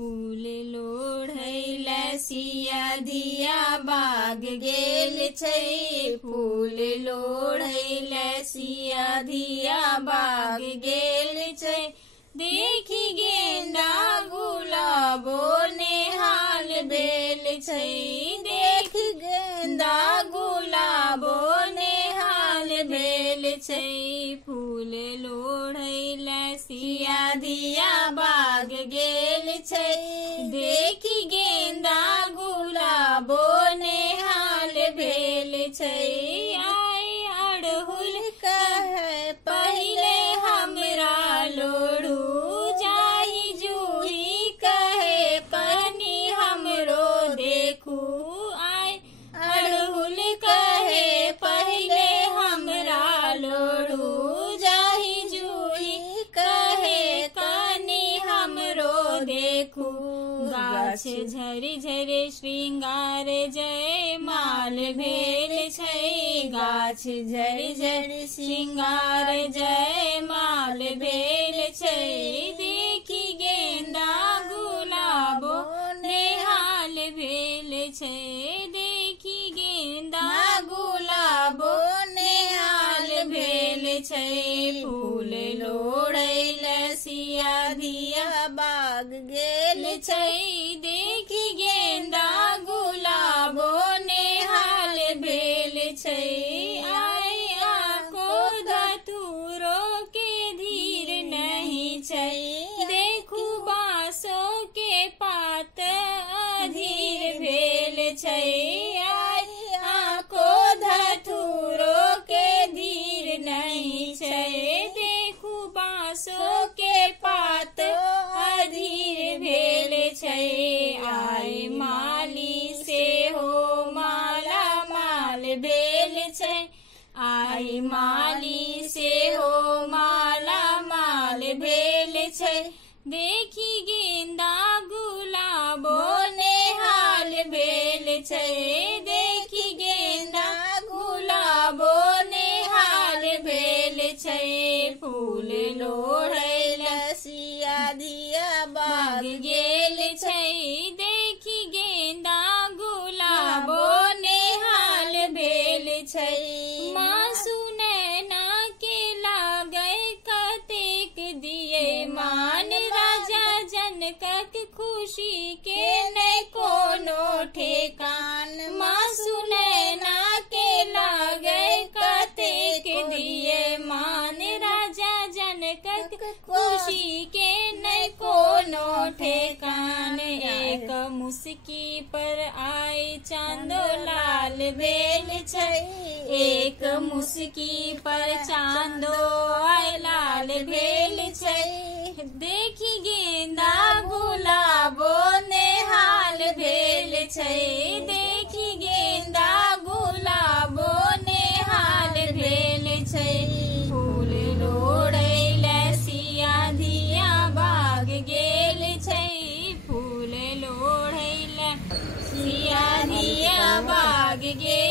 फूल लोढ़ैला सिया धिया बाग गेल छै। फूल लोढ़ैला सिया धिया बाग गेल छै। देखी गेंदा गुलाबो नेहाल भेल छै। देखी गेंदा गुलाबो नेहाल भेल छै। फूल लोढ़ैला सिया धिया बाग गेल छै। देखी गेंदा गुलाबो नेहाल भेल छै। आय अड़हुल कहे पहिले हमरा लोढ़ू जाई जूही कहे पानी हमरो देखू। आय अड़हुल कहे पहिले हमरा लोढ़ू जाई जूही कहे पानी हमरो देखू। गाछ झरि झरि श्रृंगार जय माल भेल छै। गाछ झरि झरि श्रृंगार जय माल भेल छै। देखी गेंदा गुलाबो नेहाल भेल छै। देखी गेंदा गुलाबो नेहाल भेल छै। फूल लोढ़ैला सिया धिया बाग गेल छै। देखी गेंदा गुलाबो नेहाल भेल छै। आय आको धतूरो के धीर नहीं छै। देखू बांसो के पात अधीर भेल छै। आय आको धतूरो के धीर नहीं छै। देखू बांसो के पात अधीर भेल छै। आय माली से हो माला माल भेल छै। आय माली से हो माला माल भेल छै। देखी गेंदा गुलाबो नेहाल भेल छै। देखी गेंदा गुलाबो नेहाल भेल छै। फूल लोढ़ैला सिया धिया बाग गेल छै। देखी गेंदा गुलाबो नेहाल भेल छै। मासु नैना के लागै कतेक दिए मान। राजा जनकक खुशी के नै कोनो ठेकान। मासु नैना के लागै कतेक दिए मान। राजा जनकक खुशी के नै कोनो ठेकान। एक मुस्की पर आय चांदो लाल भेल छै। एक मुस्की पर चांदो आय लाल भेल छै। देखी गेंदा गुलाबो नेहाल भेल छै। देखी गेंदा गुलाबो नेहाल भेल छै। फूल लोढ़ैला सिया धिया बाग गेल छै। फूल लोढ़ैला सिया धिया बाग गेल